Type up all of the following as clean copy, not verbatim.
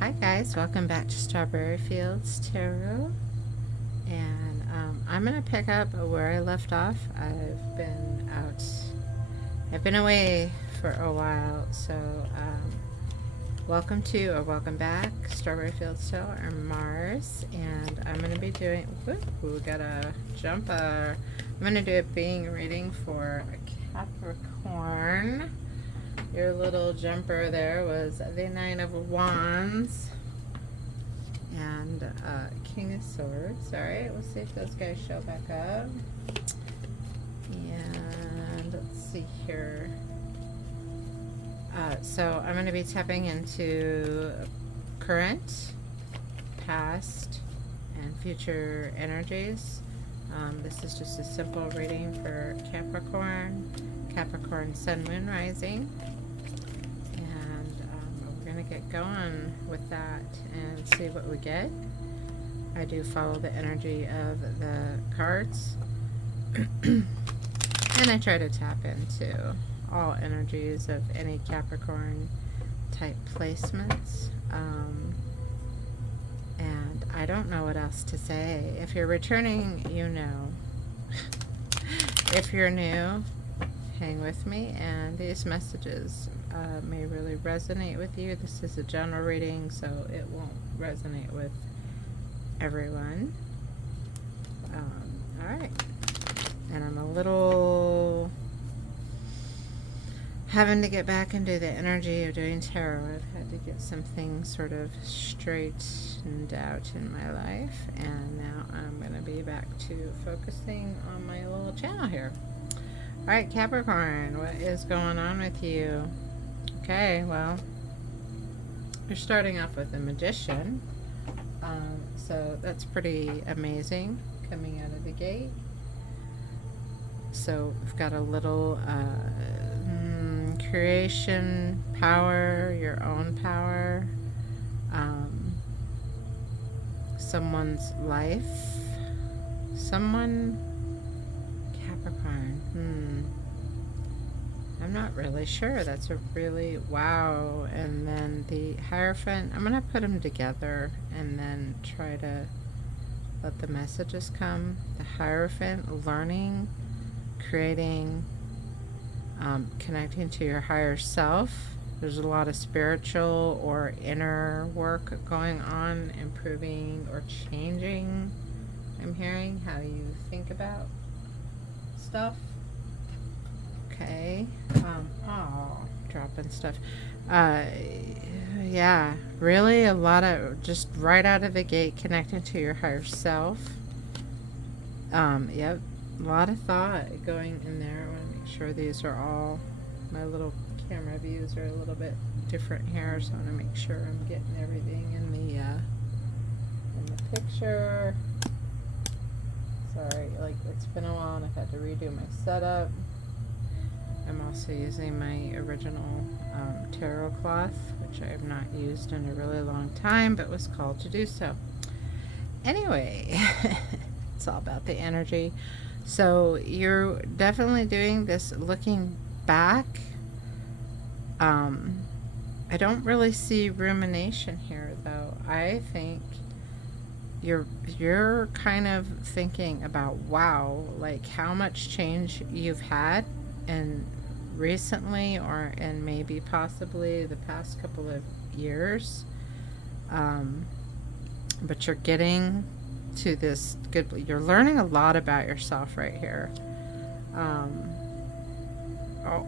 Hi guys, welcome back to Strawberry Fields Tarot, and I'm gonna pick up where I left off. I've been away for a while, so welcome to or welcome back Strawberry Fields Tarot or Mars, and I'm gonna be doing. We got a jumper. I'm gonna do a being reading for Capricorn. Your little jumper there was the Nine of Wands and King of Swords. Alright, we'll see if those guys show back up. And let's see here. So I'm going to be tapping into current, past, and future energies. This is just a simple reading for Capricorn Sun, Moon, Rising. We're going to get going with that and see what we get. I do follow the energy of the cards. And I try to tap into all energies of any Capricorn type placements. And I don't know what else to say. If you're returning, you know. If you're new, hang with me, and these messages may really resonate with you. This is a general reading, so it won't resonate with everyone. Alright. And I'm a little having to get back into the energy of doing tarot. I've had to get some things sort of straightened out in my life, and now I'm going to be back to focusing on my little channel here. Alright, Capricorn, what is going on with you? Okay, well, you're starting off with a Magician, so that's pretty amazing coming out of the gate. So we've got a little creation power, your own power, someone's life, Capricorn, I'm not really sure. That's a really wow. And then the Hierophant, I'm gonna put them together and then try to let the messages come. The Hierophant, learning, creating, connecting to your higher self. There's a lot of spiritual or inner work going on, improving or changing. I'm hearing how you think about stuff. Okay. Dropping stuff. Yeah, really a lot of just right out of the gate connecting to your higher self. Yep, a lot of thought going in there. I want to make sure these are all, my little camera views are a little bit different here, so I want to make sure I'm getting everything in the picture. Sorry, like it's been a while and I've had to redo my setup. I'm also using my original tarot cloth, which I have not used in a really long time, but was called to do so. Anyway, it's all about the energy. So you're definitely doing this looking back. I don't really see rumination here, though. I think you're kind of thinking about, wow, like how much change you've had and recently, or and maybe possibly the past couple of years, but you're getting to this good, you're learning a lot about yourself right here,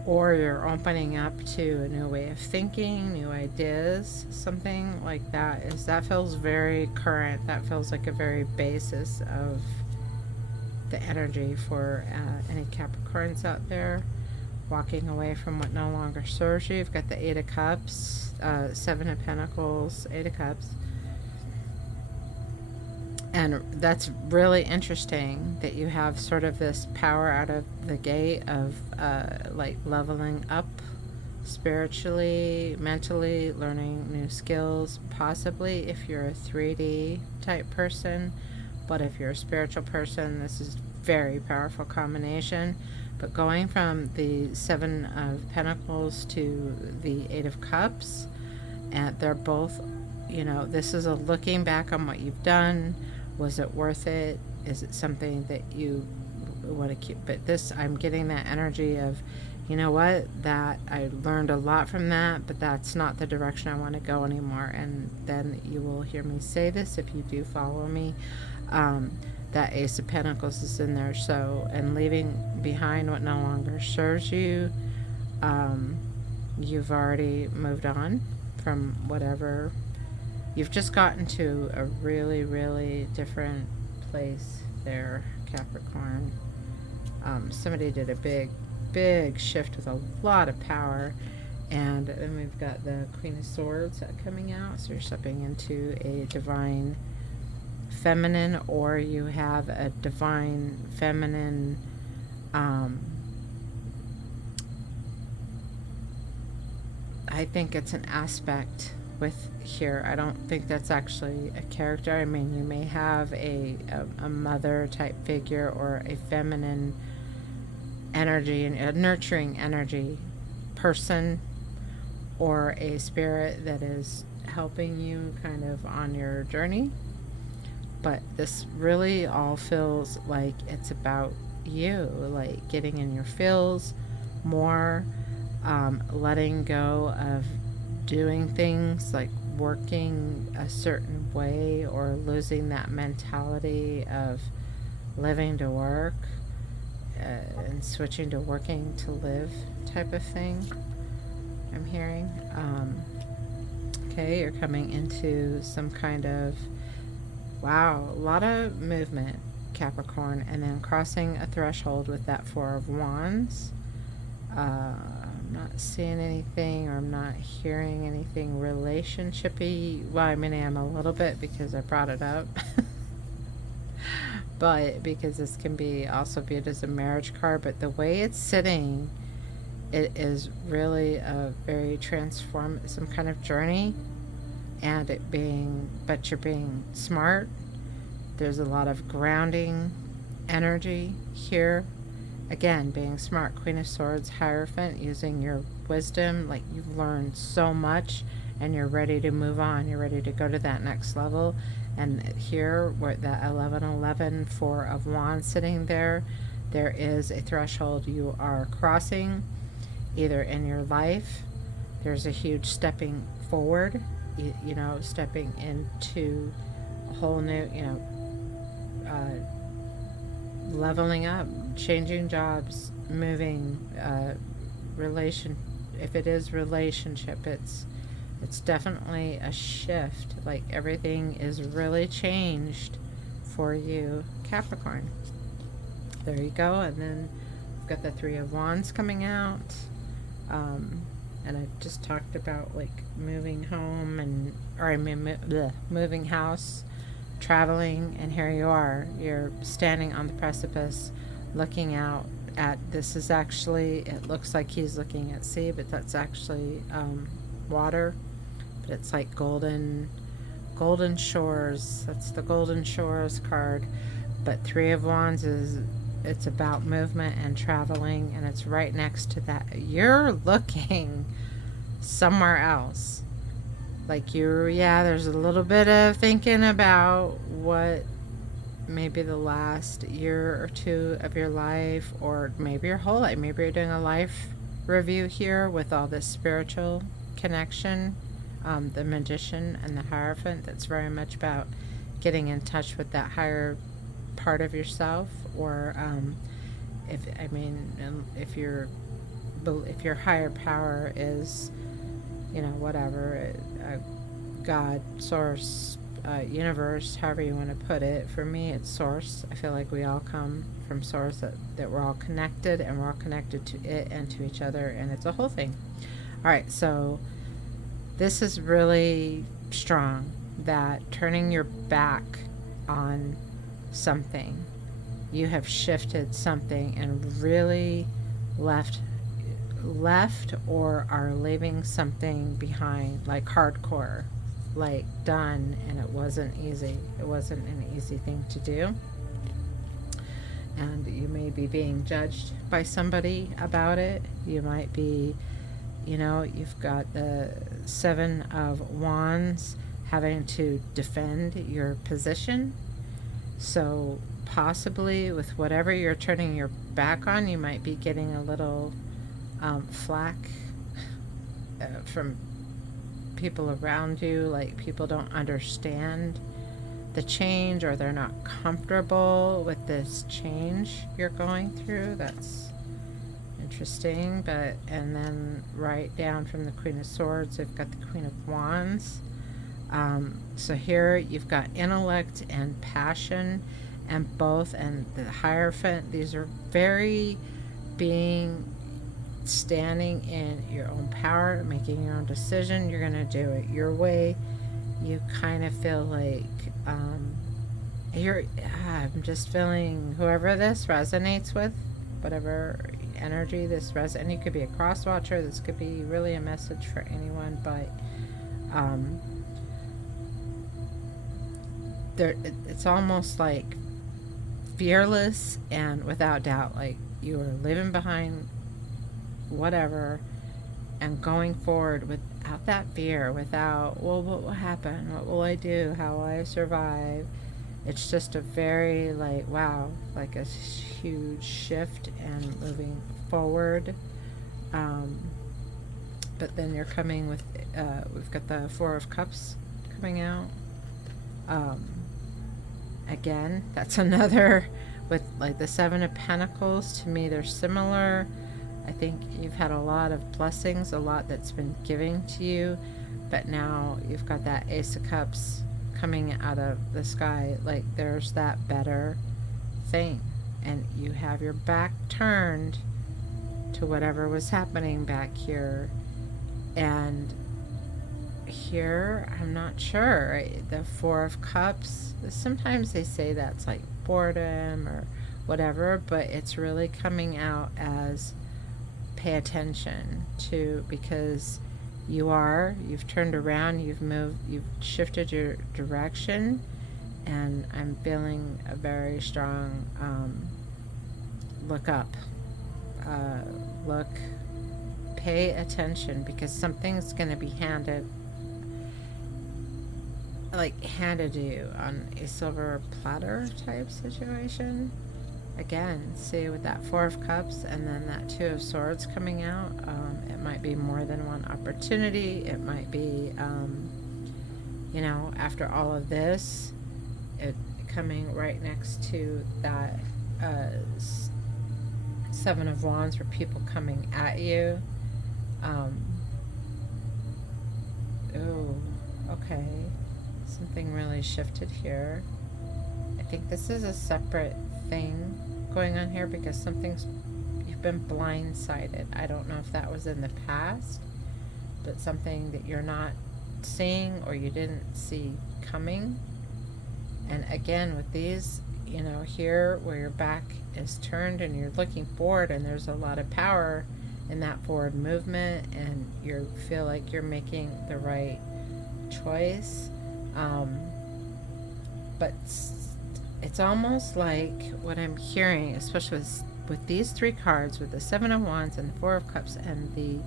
or you're opening up to a new way of thinking, new ideas, something like that. That feels very current. That feels like a very basis of the energy for any Capricorns out there. Walking away from what no longer serves you. You've got the Eight of Cups, Seven of Pentacles, Eight of Cups. And that's really interesting that you have sort of this power out of the gate of like leveling up spiritually, mentally, learning new skills, possibly if you're a 3D type person. But if you're a spiritual person, this is very powerful combination. But going from the Seven of Pentacles to the Eight of Cups, and they're both you know, this is a looking back on what you've done. Was it worth it? Is it something that you want to keep? But this, I'm getting that energy of, you know what, that I learned a lot from that, but that's not the direction I want to go anymore. And then you will hear me say this if you do follow me. That Ace of Pentacles is in there. So, and leaving behind what no longer serves you. You've already moved on from whatever. You've just gotten to a really, really different place there, Capricorn. Somebody did a big shift with a lot of power. And then we've got the Queen of Swords coming out. So you're stepping into a divine feminine, or you have a divine feminine I think it's an aspect with here. I don't think that's actually a character. I mean, you may have a mother type figure or a feminine energy and a nurturing energy person, or a spirit that is helping you kind of on your journey. But this really all feels like it's about you, like getting in your feels more, letting go of doing things like working a certain way, or losing that mentality of living to work and switching to working to live type of thing. I'm hearing. Okay, you're coming into some kind of, wow, a lot of movement, Capricorn, and then crossing a threshold with that Four of Wands. I'm not seeing anything, or I'm not hearing anything relationshipy. Well, I mean, I am a little bit because I brought it up. But because this can be also viewed as a marriage card, but the way it's sitting, it is really a very some kind of journey, and it being, but you're being smart. There's a lot of grounding energy here. Again, being smart, Queen of Swords, Hierophant, using your wisdom, like you've learned so much and you're ready to move on. You're ready to go to that next level. And here, where that 1111, Four of Wands sitting there, there is a threshold you are crossing, either in your life. There's a huge stepping forward, you know, stepping into a whole new, you know, leveling up, changing jobs, moving, if it is relationship, it's definitely a shift. Like everything is really changed for you, Capricorn. There you go. And then we've got the Three of Wands coming out. And I just talked about like moving home, and, or I mean, moving house, traveling, and here you are. You're standing on the precipice, looking out at, this is actually, it looks like he's looking at sea, but that's actually water. But it's like golden shores. That's the Golden Shores card. But Three of Wands is, it's about movement and traveling, and it's right next to that. You're looking somewhere else. Like there's a little bit of thinking about what maybe the last year or two of your life, or maybe your whole life. Maybe you're doing a life review here with all this spiritual connection. The Magician and the Hierophant, that's very much about getting in touch with that higher part of yourself, or if your higher power is, you know, whatever, God, source, universe, however you want to put it. For me, it's source. I feel like we all come from source, that we're all connected, and we're all connected to it and to each other, and it's a whole thing. All right, so this is really strong, that turning your back on something, you have shifted something and really left or are leaving something behind, like hardcore, like done, and it wasn't easy. It wasn't an easy thing to do, and you may be being judged by somebody about it. You might be, you know, you've got the Seven of Wands having to defend your position. So possibly with whatever you're turning your back on, you might be getting a little flack from people around you, like people don't understand the change, or they're not comfortable with this change you're going through. That's interesting. But and then right down from the Queen of Swords, they've got the Queen of Wands. So here you've got intellect and passion, and both, and the Hierophant. These are very standing in your own power, making your own decision. You're going to do it your way. You kind of feel like I'm just feeling whoever this resonates with, whatever energy this resonates. And you could be a cross watcher. This could be really a message for anyone, but it's almost like fearless and without doubt, like you are leaving behind whatever and going forward without that fear, without, well, what will happen, what will I do, how will I survive. It's just a very, like, wow, like a huge shift and moving forward. But then you're coming with we've got the Four of Cups coming out. Again, that's another, with like the Seven of Pentacles. To me, they're similar. I think you've had a lot of blessings, a lot that's been giving to you, but now you've got that Ace of Cups coming out of the sky. Like there's that better thing, and you have your back turned to whatever was happening back here. And here, I'm not sure. The Four of Cups, sometimes they say that's like boredom or whatever, but it's really coming out as pay attention to, because you've turned around, you've moved, you've shifted your direction, and I'm feeling a very strong look up, pay attention, because something's going to be handed to you on a silver platter type situation. Again, see, with that Four of Cups and then that Two of Swords coming out, it might be more than one opportunity. It might be, after all of this, it coming right next to that Seven of Wands, for people coming at you. Oh, okay. Something really shifted here. I think this is a separate thing going on here, because you've been blindsided. I don't know if that was in the past, but something that you're not seeing or you didn't see coming. And again, with these, here where your back is turned and you're looking forward, and there's a lot of power in that forward movement, and you feel like you're making the right choice. But it's almost like what I'm hearing, especially with these three cards, with the Seven of Wands and the Four of Cups and the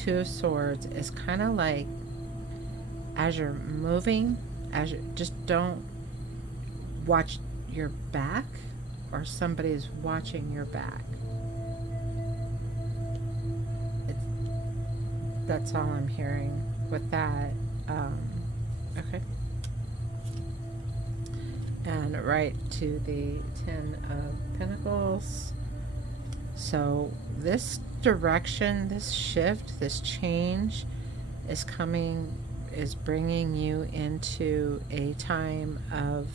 Two of Swords, is kind of like, as you're moving, just don't watch your back, or somebody's watching your back. That's all I'm hearing with that. Okay. And right to the Ten of Pentacles. So this direction, this shift, this change is bringing you into a time of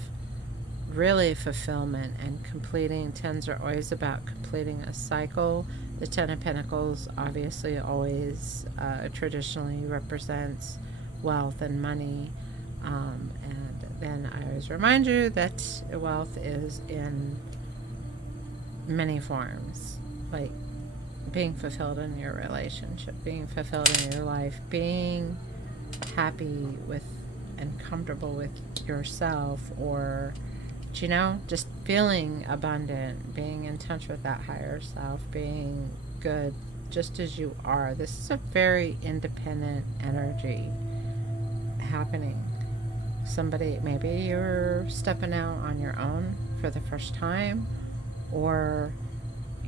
really fulfillment and completing. Tens are always about completing a cycle. The Ten of Pentacles obviously always traditionally represents wealth and money. And then I always remind you that wealth is in many forms, like being fulfilled in your relationship, being fulfilled in your life, being happy with and comfortable with yourself, or just feeling abundant, being in touch with that higher self, being good just as you are. This is a very independent energy happening. somebody, maybe you're stepping out on your own for the first time, or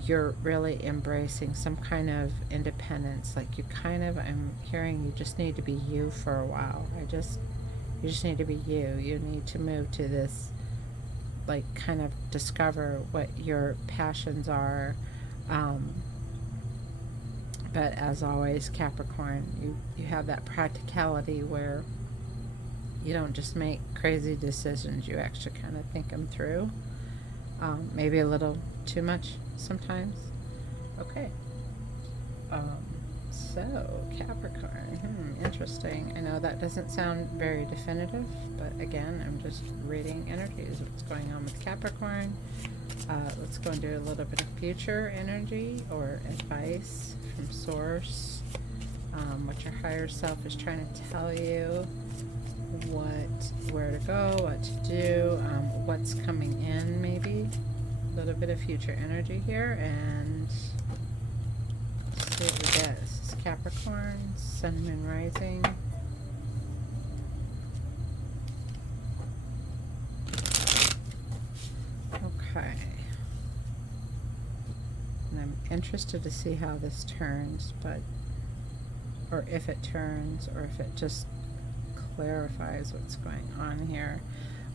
you're really embracing some kind of independence. Like you kind of, I'm hearing you just need to be you for a while. You just need to be you. You need to move to this, like, kind of discover what your passions are. But as always, Capricorn, you have that practicality where you don't just make crazy decisions. You actually kind of think them through. Maybe a little too much sometimes. Okay. So, Capricorn. Interesting. I know that doesn't sound very definitive, but again, I'm just reading energies. What's going on with Capricorn? Let's go and do a little bit of future energy or advice from Source. What your higher self is trying to tell you. Where to go, what to do, what's coming in, maybe. A little bit of future energy here, and let's see what we get. This is Capricorn, Sun and Moon rising. Okay. And I'm interested to see how this turns, or if it turns, or if it just clarifies what's going on here.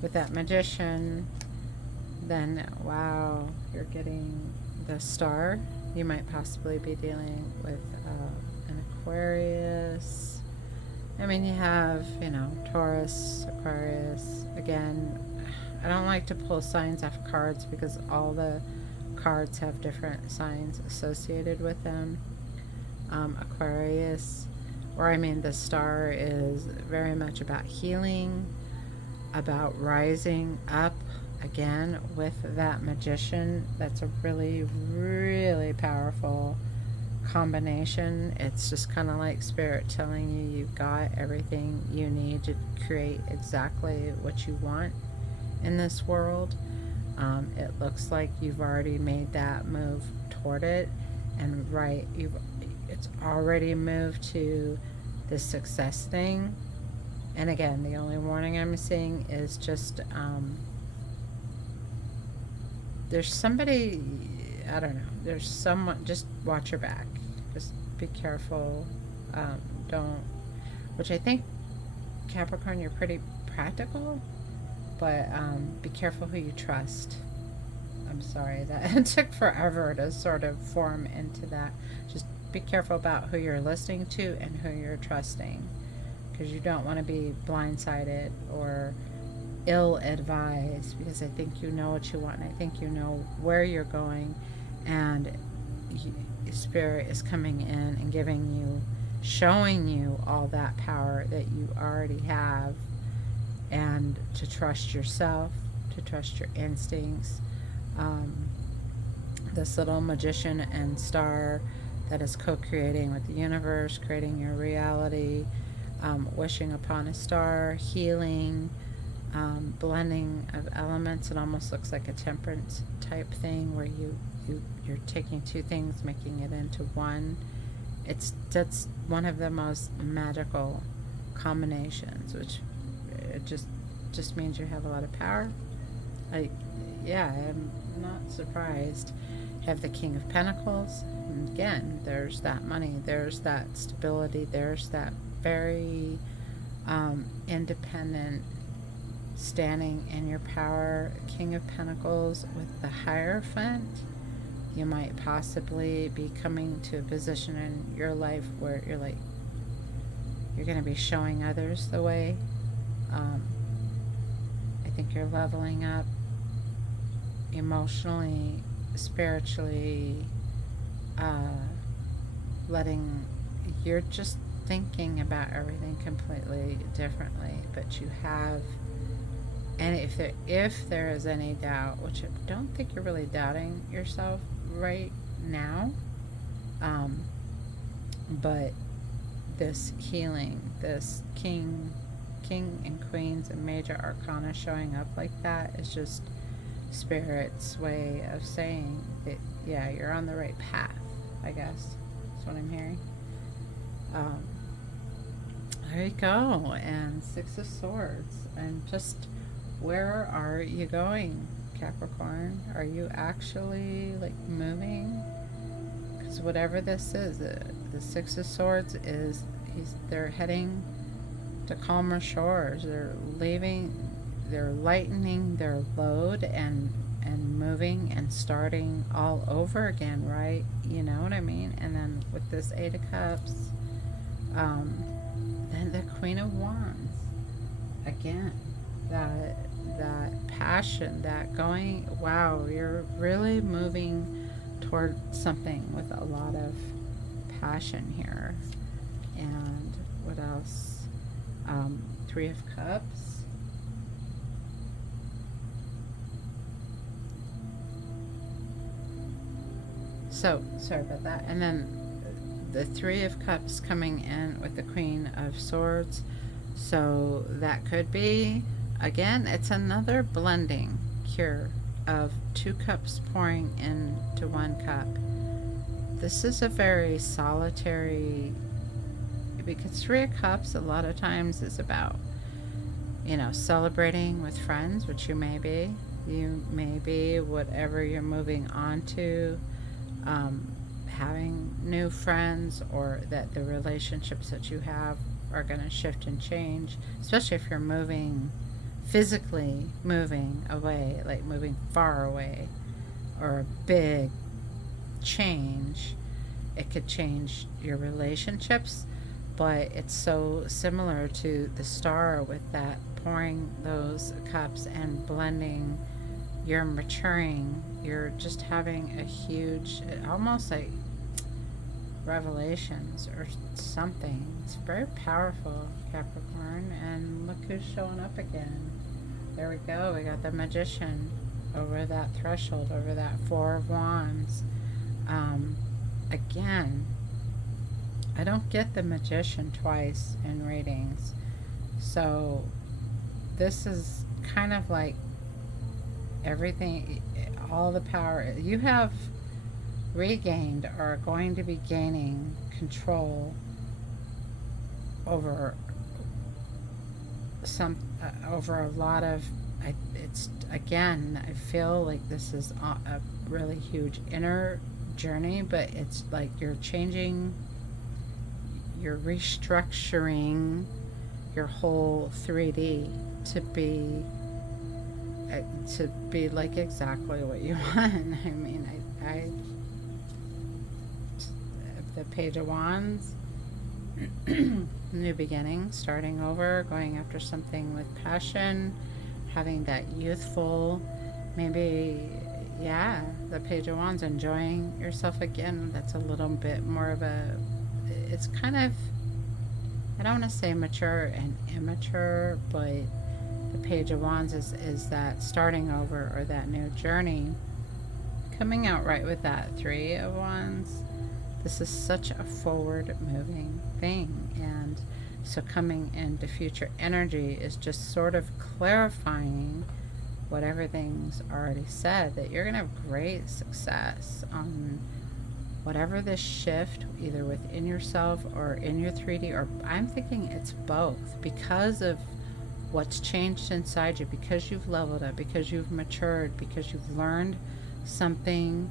With that Magician, then, wow, you're getting the Star. You might possibly be dealing with an Aquarius. I mean, you have, Taurus, Aquarius. Again, I don't like to pull signs off cards because all the cards have different signs associated with them. Aquarius, the Star is very much about healing, about rising up. Again, with that Magician, that's a really, really powerful combination. It's just kind of like Spirit telling you you've got everything you need to create exactly what you want in this world. It looks like you've already made that move toward it, and it's already moved to the success thing. And again, the only warning I'm seeing is just there's somebody, I don't know, there's someone, just watch your back, just be careful. Which I think, Capricorn, you're pretty practical, but be careful who you trust. I'm sorry that it took forever to sort of form into that. Just be careful about who you're listening to and who you're trusting, because you don't want to be blindsided or ill-advised, because I think you know what you want, and I think you know where you're going, and Spirit is coming in and showing you all that power that you already have, and to trust yourself, to trust your instincts. This little Magician and Star that is co-creating with the universe, creating your reality, wishing upon a star, healing, blending of elements. It almost looks like a temperance type thing where you're taking two things, making it into one. That's one of the most magical combinations, which it just means you have a lot of power. I'm not surprised. You have the King of Pentacles, and again, there's that money, there's that stability, there's that very independent, standing in your power. King of Pentacles with the Hierophant. You might possibly be coming to a position in your life where you're going to be showing others the way. I think you're leveling up emotionally, spiritually, you're just thinking about everything completely differently, but you have, and if there is any doubt, which I don't think you're really doubting yourself right now, but this healing, this king and queens and major arcana showing up like that is just Spirit's way of saying that, yeah, you're on the right path, I guess. That's what I'm hearing. There you go. And Six of Swords. And just where are you going, Capricorn? Are you actually like moving? Because whatever this is, the Six of Swords is they're heading to calmer shores. They're leaving, they're lightening their load and moving and starting all over again, right? You know what I mean? And then with this Eight of Cups, then the Queen of Wands again. That passion, that going, wow, you're really moving toward something with a lot of passion here. And what else? Three of Cups. So, sorry about that. And then the Three of Cups coming in with the Queen of Swords. So that could be, again, it's another blending cure of two cups pouring into one cup. This is a very solitary, because Three of Cups a lot of times is about, you know, celebrating with friends, which you may be. You may be whatever you're moving on to, having new friends, or that the relationships that you have are going to shift and change, especially if you're moving, physically moving away, like moving far away, or a big change. It could change your relationships, but it's so similar to the Star with that pouring those cups and blending. You're maturing, you're just having a huge, almost like revelations or something. It's very powerful, Capricorn. And look who's showing up again. There we go. We got the Magician over that threshold, over that Four of Wands. Again, I don't get the Magician twice in readings. So this is kind of like everything, all the power you have regained or are going to be gaining control over over a lot of, it's again, I feel like this is a really huge inner journey, but it's like you're changing, you're restructuring your whole 3D to be like exactly what you want. I mean, I the Page of Wands, new beginning, starting over, going after something with passion, having that youthful, maybe, yeah, the Page of Wands, enjoying yourself again. That's a little bit more of a, it's kind of, I don't want to say mature and immature, but the Page of Wands is that starting over or that new journey. Coming out right with that Three of Wands, this is such a forward moving thing. And so coming into future energy is just sort of clarifying what everything's already said, that you're going to have great success on whatever this shift, either within yourself or in your 3D, or I'm thinking it's both, because of what's changed inside you, because you've leveled up, because you've matured, because you've learned something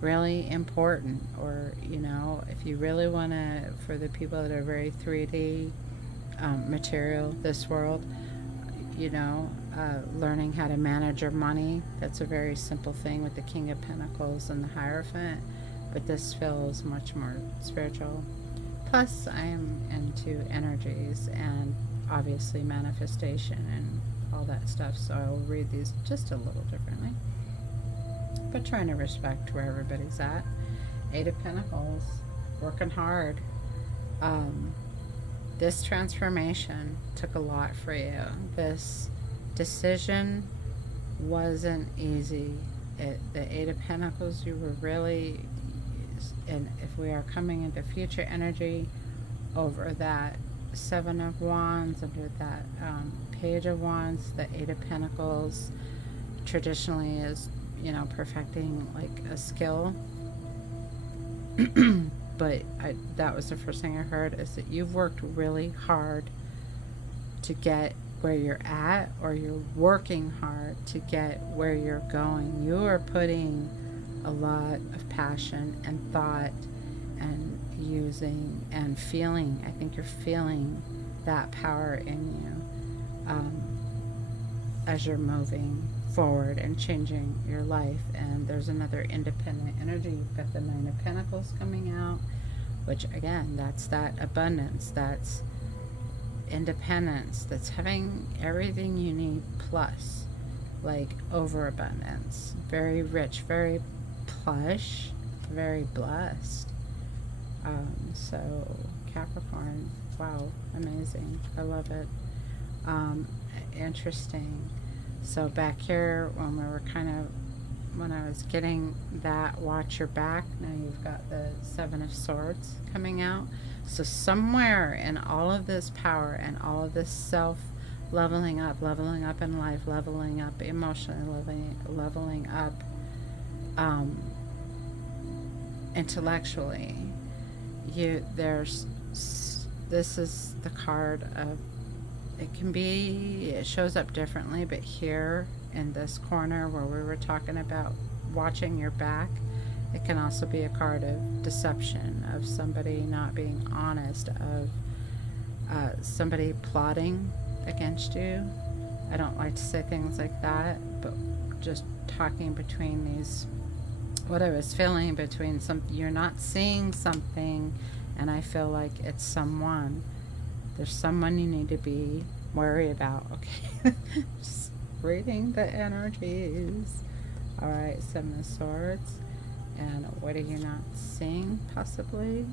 really important. Or, you know, if you really want to, for the people that are very 3D material, this world, you know, learning how to manage your money, that's a very simple thing with the King of Pentacles and the Hierophant, but this feels much more spiritual. Plus, I am into energies and obviously manifestation and all that stuff, so I'll read these just a little differently, but trying to respect where everybody's at. Eight of Pentacles, working hard. This transformation took a lot for you. This decision wasn't easy. The Eight of Pentacles, you were really, and if we are coming into future energy over that Seven of Wands, under that Page of Wands, the Eight of Pentacles traditionally is, you know, perfecting like a skill. But that was the first thing I heard, is that you've worked really hard to get where you're at, or you're working hard to get where you're going. You are putting a lot of passion and thought and using and feeling. I think you're feeling that power in you as you're moving forward and changing your life. And there's another independent energy. You've got the Nine of Pentacles coming out, which again, that's that abundance, that's independence, that's having everything you need plus, like overabundance, very rich, very plush, very blessed. So Capricorn, wow, amazing. I love it. Interesting. So back here, when we were when I was getting that, watch your back, now you've got the Seven of Swords coming out. So somewhere in all of this power and all of this self leveling up in life, leveling up emotionally, leveling up intellectually, this is the card of, it shows up differently, but here in this corner where we were talking about watching your back, it can also be a card of deception, of somebody not being honest, of somebody plotting against you. I don't like to say things like that, but just talking between these, what I was feeling between you're not seeing something, and I feel like it's someone. There's someone you need to be worried about, okay? Just reading the energies. All right, Seven of Swords. And what are you not seeing, possibly?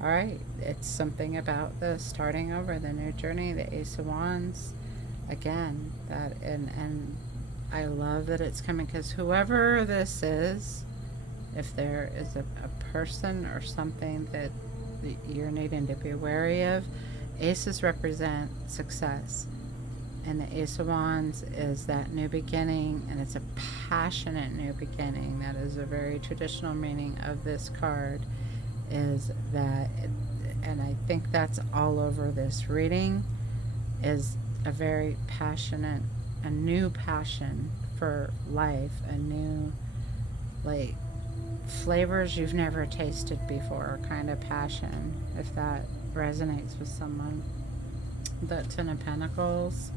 All right, it's something about the starting over, the new journey, the Ace of Wands. Again, that, and I love that it's coming, because whoever this is, if there is a person or something that you're needing to be wary of, aces represent success. And the Ace of Wands is that new beginning, and it's a passionate new beginning. That is a very traditional meaning of this card, is that, and I think that's all over this reading, is a very passionate, a new passion for life, a new, like, flavors you've never tasted before kind of passion, if that resonates with someone. The Ten of Pentacles.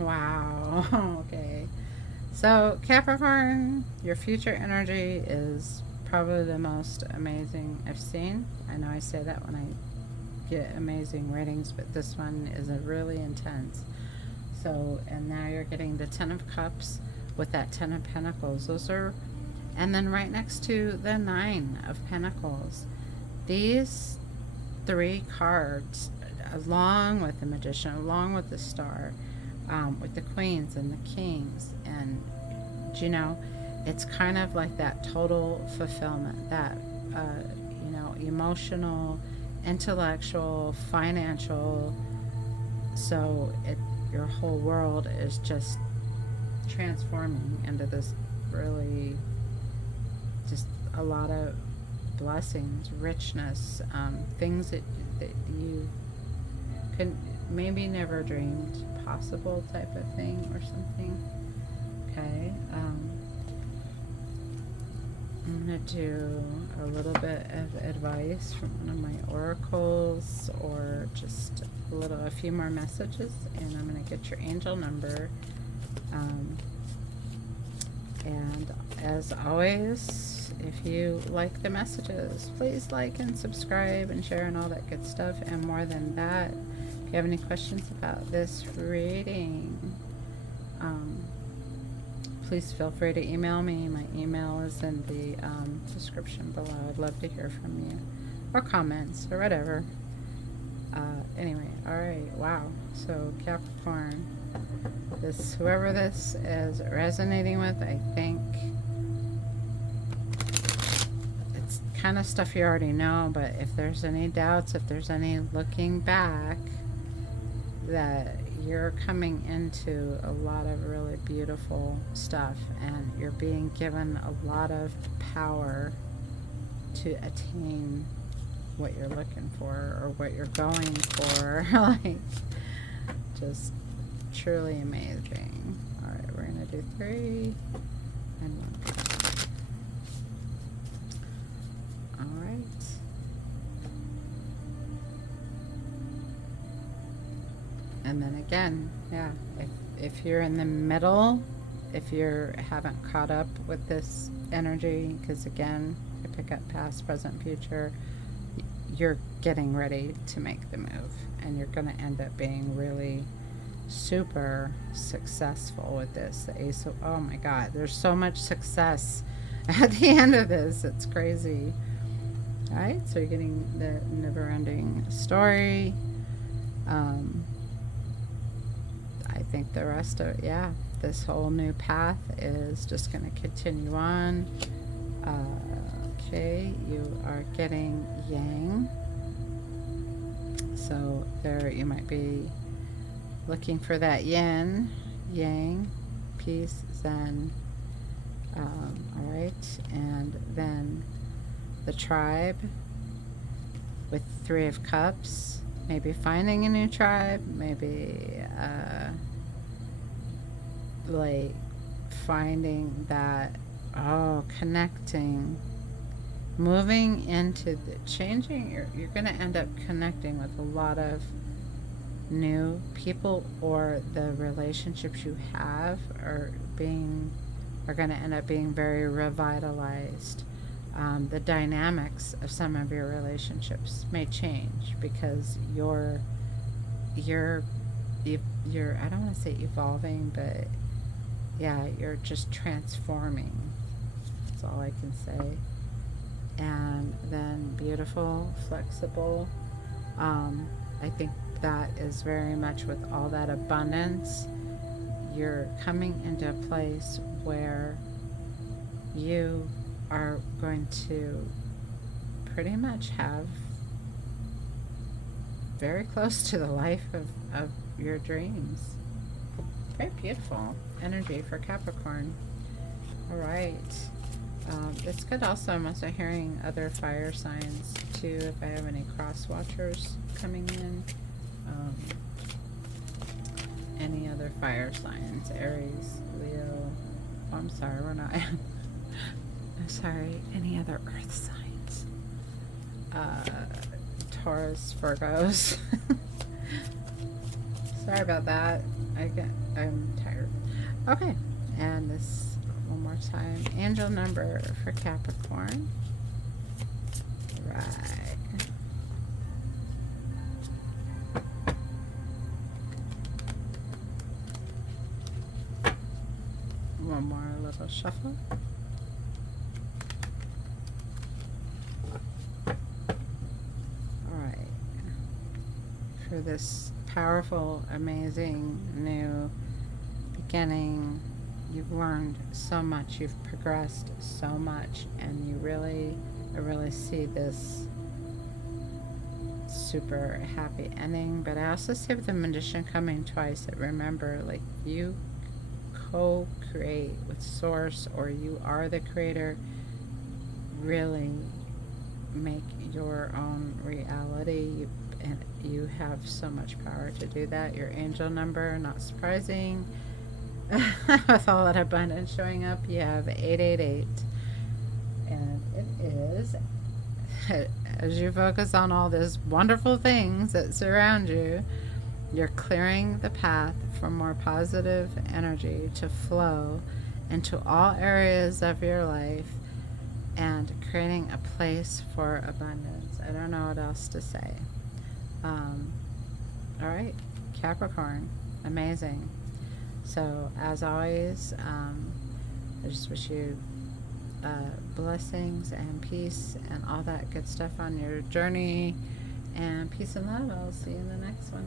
Wow. Okay. So Capricorn, your future energy is probably the most amazing I've seen. I know I say that when I get amazing readings, but this one is a really intense. So, and now you're getting the Ten of Cups with that Ten of Pentacles. Those are, and then right next to the Nine of Pentacles. These three cards, along with the Magician, along with the Star, with the Queens and the Kings, and you know, it's kind of like that total fulfillment, that you know, emotional, intellectual, financial. So your whole world is just transforming into this really, just a lot of blessings, richness, things that you could maybe never dreamed possible, type of thing or something. Okay, I'm going to do a little bit of advice from one of my oracles, or just a few more messages, and I'm going to get your angel number. And as always, if you like the messages, please like and subscribe and share and all that good stuff. And more than that, if you have any questions about this reading, please feel free to email me. My email is in the description below. I'd love to hear from you, or comments, or whatever. Anyway, alright, wow. So Capricorn, whoever this is resonating with, I think it's kind of stuff you already know, but if there's any doubts, if there's any looking back, that you're coming into a lot of really beautiful stuff, and you're being given a lot of power to attain what you're looking for, or what you're going for. Like, just truly amazing. All right, we're going to do 3 and 1. All right. And then again, yeah, if you're in the middle, if you haven't caught up with this energy, because again, I pick up past, present, future, you're getting ready to make the move, and you're going to end up being really super successful with this. The Ace of, oh my God, there's so much success at the end of this. It's crazy. All right, so you're getting the never-ending story. I think the rest of it, yeah, this whole new path is just going to continue on. Okay, you are getting yang. So there you might be looking for that yin, yang, peace, zen. All right, and then the tribe with 3 of Cups. Maybe finding a new tribe, maybe like finding that, connecting, moving into the changing. You're going to end up connecting with a lot of new people, or the relationships you have are going to end up being very revitalized. The dynamics of some of your relationships may change because you're I don't want to say evolving, but yeah, you're just transforming. That's all I can say. And then beautiful, flexible. I think that is very much with all that abundance. You're coming into a place where you are going to pretty much have very close to the life of your dreams. Very beautiful energy for Capricorn. All right. It's good also, I'm also hearing other fire signs too, if I have any cross watchers coming in. Any other fire signs, Aries, Leo, oh, I'm sorry, we're not sorry, any other earth signs, Taurus, Virgos. Sorry about that. I'm tired. Okay, and this one more time. Angel number for Capricorn. Right. One more little shuffle. For this powerful, amazing new beginning. You've learned so much, you've progressed so much, and I really see this super happy ending. But I also see the Magician coming twice. That remember, like, you co-create with Source, or you are the creator. Really make your own reality, and you have so much power to do that. Your angel number, not surprising, with all that abundance showing up, you have 888, and it is, as you focus on all these wonderful things that surround you, you're clearing the path for more positive energy to flow into all areas of your life, and creating a place for abundance. I don't know what else to say. All right, Capricorn, amazing. So as always, I just wish you blessings and peace and all that good stuff on your journey, and peace and love. I'll see you in the next one.